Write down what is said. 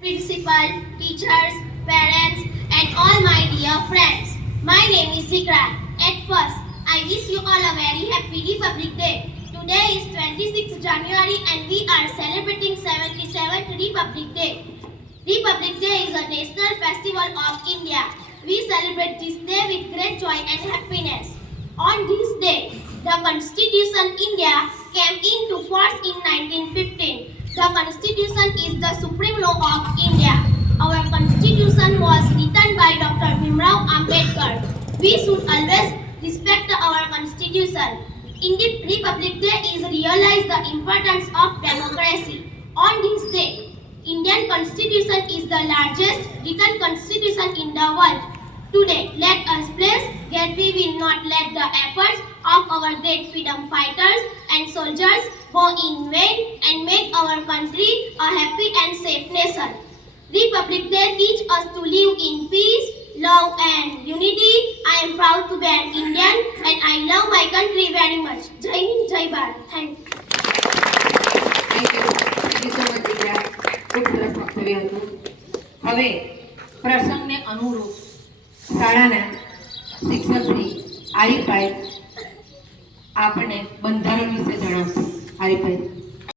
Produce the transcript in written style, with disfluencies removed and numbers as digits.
Principal, teachers, parents, and all my dear friends. My name is Zikra. At first, I wish you all a very happy Republic Day. Today is 26th January and we are celebrating 77th Republic Day. Republic Day is a national festival of India. We celebrate this day with great joy and happiness. On this day, the Constitution India came into force in 1915. The Constitution is the supreme law of India. Our Constitution was written by Dr. Bhimrao Ambedkar. We should always respect our Constitution. Indeed, Republic Day is realize the importance of democracy. On this day, Indian Constitution is the largest written constitution in the world. Today, let us pledge that we will not let the efforts of our great freedom fighters and soldiers go in vain and make our country a happy and safe nation. Republic Day teaches us to live in peace, love and unity. I am proud to be an Indian and I love my country very much. Jai Hind, Jai Bharat. Thank you. Thank you. Thank you so much, Divya. ખૂબ સરસ વક્તવ્ય હતું. હવે પ્રસંગને અનુરૂપ શાળાના શિક્ષક શ્રી આરીફભાઈ આપણને બંધારણ વિશે જણાવશે. આરીફભાઈ.